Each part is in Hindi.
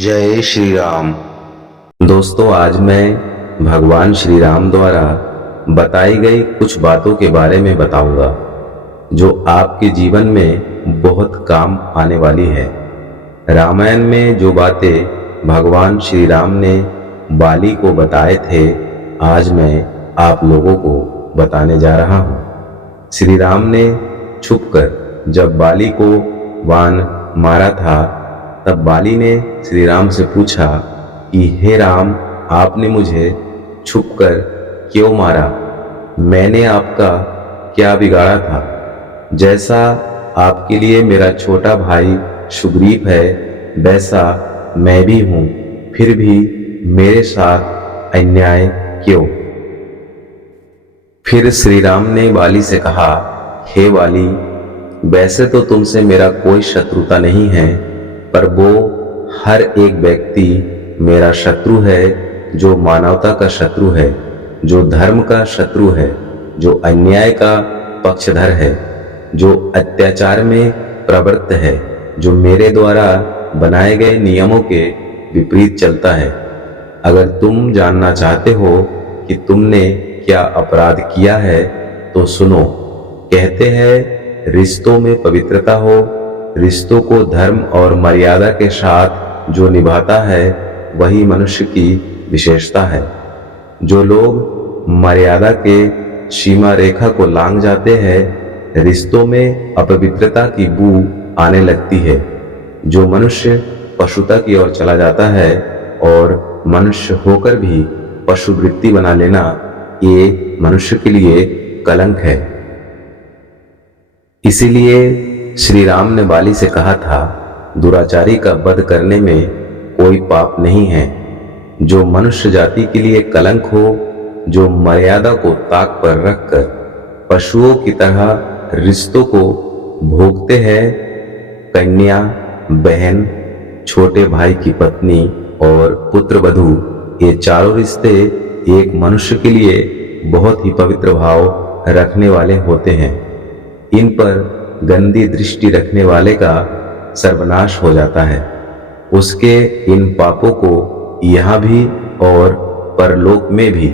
जय श्री राम। दोस्तों, आज मैं भगवान श्री राम द्वारा बताई गई कुछ बातों के बारे में बताऊंगा जो आपके जीवन में बहुत काम आने वाली है। रामायण में जो बातें भगवान श्री राम ने बाली को बताए थे, आज मैं आप लोगों को बताने जा रहा हूँ। श्री राम ने छुपकर जब बाली को बाण मारा था, तब बाली ने श्री राम से पूछा कि हे राम, आपने मुझे छुपकर क्यों मारा? मैंने आपका क्या बिगाड़ा था? जैसा आपके लिए मेरा छोटा भाई सुग्रीव है, वैसा मैं भी हूं, फिर भी मेरे साथ अन्याय क्यों? फिर श्री राम ने बाली से कहा, हे बाली, वैसे तो तुमसे मेरा कोई शत्रुता नहीं है, पर वो हर एक व्यक्ति मेरा शत्रु है जो मानवता का शत्रु है, जो धर्म का शत्रु है, जो अन्याय का पक्षधर है, जो अत्याचार में प्रवृत्त है, जो मेरे द्वारा बनाए गए नियमों के विपरीत चलता है। अगर तुम जानना चाहते हो कि तुमने क्या अपराध किया है तो सुनो। कहते हैं रिश्तों में पवित्रता हो, रिश्तों को धर्म और मर्यादा के साथ जो निभाता है वही मनुष्य की विशेषता है। जो लोग मर्यादा के सीमा रेखा को लांघ जाते हैं, रिश्तों में अपवित्रता की बू आने लगती है। जो मनुष्य पशुता की ओर चला जाता है और मनुष्य होकर भी पशु वृत्ति बना लेना, ये मनुष्य के लिए कलंक है। इसीलिए श्री राम ने बाली से कहा था, दुराचारी का वध करने में कोई पाप नहीं है। जो मनुष्य जाति के लिए कलंक हो, जो मर्यादा को ताक पर रखकर पशुओं की तरह रिश्तों को भोगते हैं, कन्या, बहन, छोटे भाई की पत्नी और पुत्रवधू, ये चारों रिश्ते एक मनुष्य के लिए बहुत ही पवित्र भाव रखने वाले होते हैं। इन पर गंदी दृष्टि रखने वाले का सर्वनाश हो जाता है। उसके इन पापों को यहाँ भी और परलोक में भी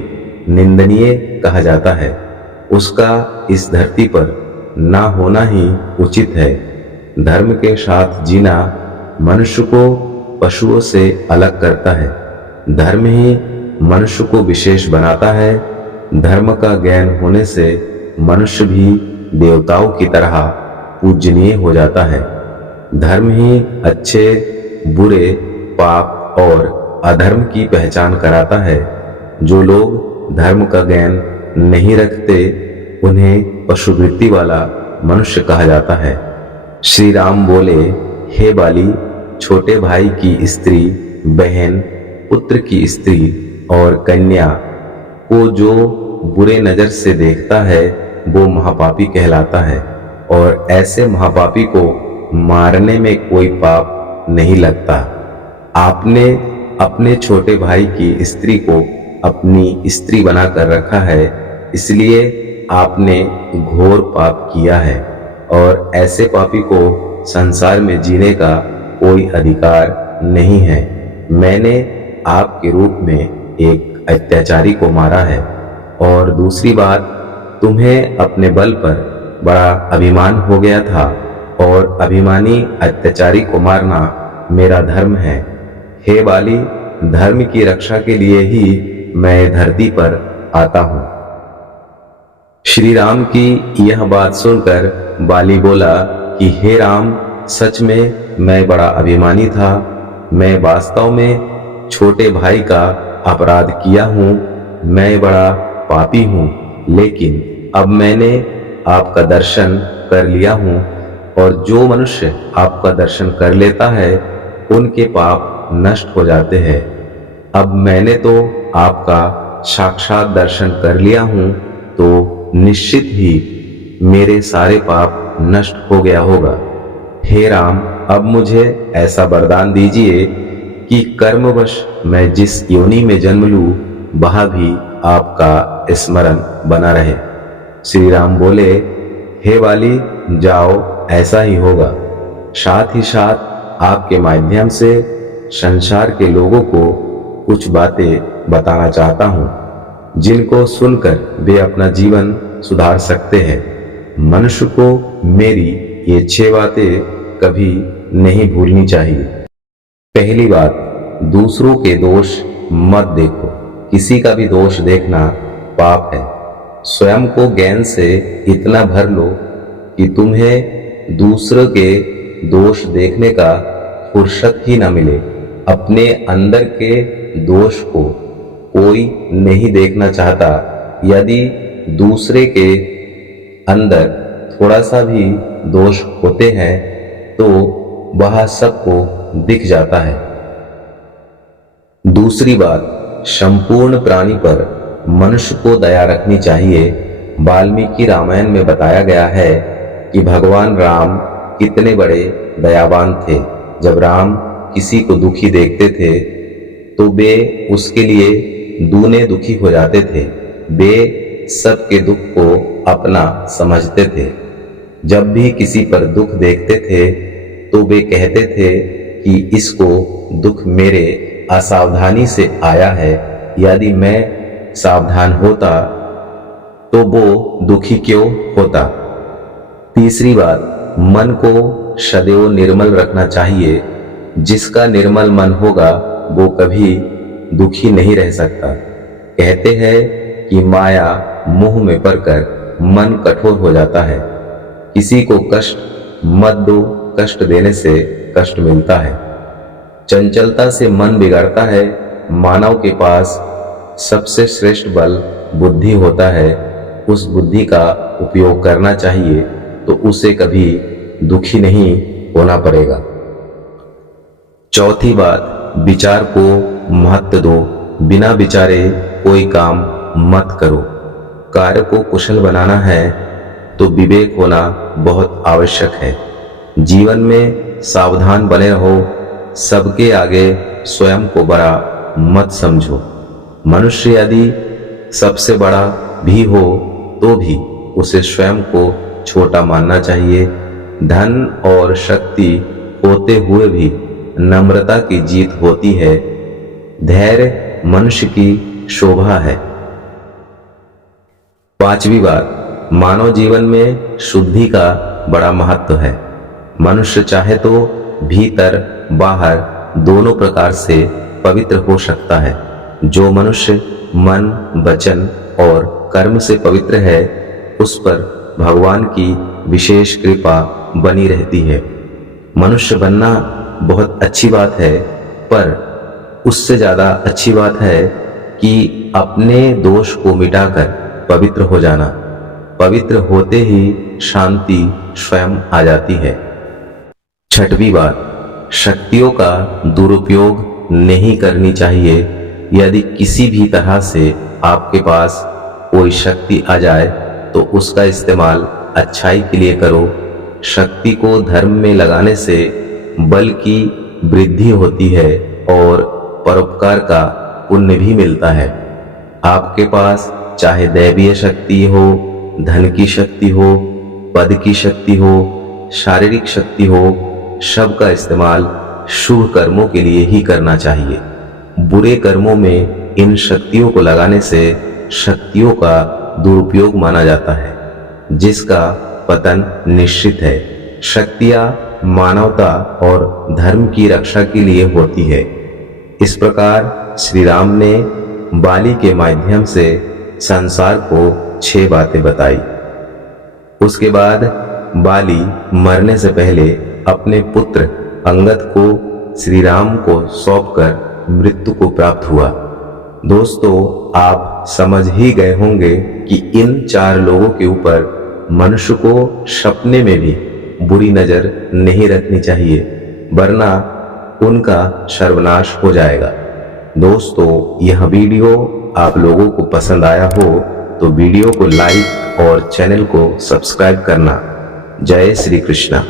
निंदनीय कहा जाता है। उसका इस धरती पर ना होना ही उचित है। धर्म के साथ जीना मनुष्य को पशुओं से अलग करता है। धर्म ही मनुष्य को विशेष बनाता है। धर्म का ज्ञान होने से मनुष्य भी देवताओं की तरह पूजनीय हो जाता है। धर्म ही अच्छे, बुरे, पाप और अधर्म की पहचान कराता है। जो लोग धर्म का ज्ञान नहीं रखते, उन्हें पशुवृत्ति वाला मनुष्य कहा जाता है। श्री राम बोले, हे बाली, छोटे भाई की स्त्री, बहन, पुत्र की स्त्री और कन्या को जो बुरे नजर से देखता है, वो महापापी कहलाता है, और ऐसे महापापी को मारने में कोई पाप नहीं लगता। आपने अपने छोटे भाई की स्त्री को अपनी स्त्री बनाकर रखा है, इसलिए आपने घोर पाप किया है, और ऐसे पापी को संसार में जीने का कोई अधिकार नहीं है। मैंने आपके रूप में एक अत्याचारी को मारा है। और दूसरी बात, तुम्हें अपने बल पर बड़ा अभिमान हो गया था, और अभिमानी अत्याचारी को मारना मेरा धर्म है। हे बाली, धर्म की रक्षा के लिए ही मैं धरती पर आता हूँ। श्री राम की यह बात सुनकर बाली बोला कि हे राम, सच में मैं बड़ा अभिमानी था। मैं वास्तव में छोटे भाई का अपराध किया हूँ। मैं बड़ा पापी हूँ, लेकिन अब मैंने आपका दर्शन कर लिया हूँ, और जो मनुष्य आपका दर्शन कर लेता है, उनके पाप नष्ट हो जाते हैं। अब मैंने तो आपका साक्षात दर्शन कर लिया हूँ, तो निश्चित ही मेरे सारे पाप नष्ट हो गया होगा। हे राम, अब मुझे ऐसा वरदान दीजिए कि कर्मवश मैं जिस योनि में जन्म लूं, वह भी आपका स्मरण बना रहे। श्री राम बोले, हे बाली, जाओ, ऐसा ही होगा। साथ ही साथ आपके माध्यम से संसार के लोगों को कुछ बातें बताना चाहता हूँ जिनको सुनकर वे अपना जीवन सुधार सकते हैं। मनुष्य को मेरी ये 6 बातें कभी नहीं भूलनी चाहिए। पहली बात, दूसरों के दोष मत देखो। किसी का भी दोष देखना पाप है। स्वयं को ज्ञान से इतना भर लो कि तुम्हें दूसरों के दोष देखने का फुर्सत ही न मिले। अपने अंदर के दोष को कोई नहीं देखना चाहता। यदि दूसरे के अंदर थोड़ा सा भी दोष होते हैं तो वह सबको दिख जाता है। दूसरी बात, संपूर्ण प्राणी पर मनुष्य को दया रखनी चाहिए। वाल्मीकि रामायण में बताया गया है कि भगवान राम कितने बड़े दयावान थे। जब राम किसी को दुखी देखते थे तो वे उसके लिए दूने दुखी हो जाते थे। वे सबके दुख को अपना समझते थे। जब भी किसी पर दुख देखते थे तो वे कहते थे कि इसको दुख मेरे असावधानी से आया है। यदि मैं सावधान होता तो वो दुखी क्यों होता। तीसरी बात, मन को सदैव निर्मल रखना चाहिए। जिसका निर्मल मन होगा वो कभी दुखी नहीं रह सकता। कहते हैं कि माया मोह में पड़कर मन कठोर हो जाता है। किसी को कष्ट मत दो, कष्ट देने से कष्ट मिलता है। चंचलता से मन बिगड़ता है। मानव के पास सबसे श्रेष्ठ बल बुद्धि होता है। उस बुद्धि का उपयोग करना चाहिए तो उसे कभी दुखी नहीं होना पड़ेगा। चौथी बात, विचार को महत्व दो। बिना विचारे कोई काम मत करो। कार्य को कुशल बनाना है तो विवेक होना बहुत आवश्यक है। जीवन में सावधान बने रहो। सबके आगे स्वयं को बड़ा मत समझो। मनुष्य यदि सबसे बड़ा भी हो तो भी उसे स्वयं को छोटा मानना चाहिए। धन और शक्ति होते हुए भी नम्रता की जीत होती है। धैर्य मनुष्य की शोभा है। पांचवी बात, मानव जीवन में शुद्धि का बड़ा महत्व है। मनुष्य चाहे तो भीतर बाहर दोनों प्रकार से पवित्र हो सकता है। जो मनुष्य मन, वचन और कर्म से पवित्र है उस पर भगवान की विशेष कृपा बनी रहती है। मनुष्य बनना बहुत अच्छी बात है, पर उससे ज्यादा अच्छी बात है कि अपने दोष को मिटाकर पवित्र हो जाना। पवित्र होते ही शांति स्वयं आ जाती है। छठवीं बात, शक्तियों का दुरुपयोग नहीं करनी चाहिए। यदि किसी भी तरह से आपके पास कोई शक्ति आ जाए तो उसका इस्तेमाल अच्छाई के लिए करो। शक्ति को धर्म में लगाने से बल की वृद्धि होती है और परोपकार का पुण्य भी मिलता है। आपके पास चाहे दैवीय शक्ति हो, धन की शक्ति हो, पद की शक्ति हो, शारीरिक शक्ति हो, सबका इस्तेमाल शुभ कर्मों के लिए ही करना चाहिए। बुरे कर्मों में इन शक्तियों को लगाने से शक्तियों का दुरुपयोग माना जाता है, जिसका पतन निश्चित है। शक्तियां मानवता और धर्म की रक्षा के लिए होती है। इस प्रकार श्री राम ने बाली के माध्यम से संसार को 6 बातें बताई। उसके बाद बाली मरने से पहले अपने पुत्र अंगद को श्री राम को सौंपकर मृत्यु को प्राप्त हुआ। दोस्तों, आप समझ ही गए होंगे कि इन 4 लोगों के ऊपर मनुष्य को सपने में भी बुरी नजर नहीं रखनी चाहिए, वरना उनका सर्वनाश हो जाएगा। दोस्तों, यह वीडियो आप लोगों को पसंद आया हो तो वीडियो को लाइक और चैनल को सब्सक्राइब करना। जय श्री कृष्णा।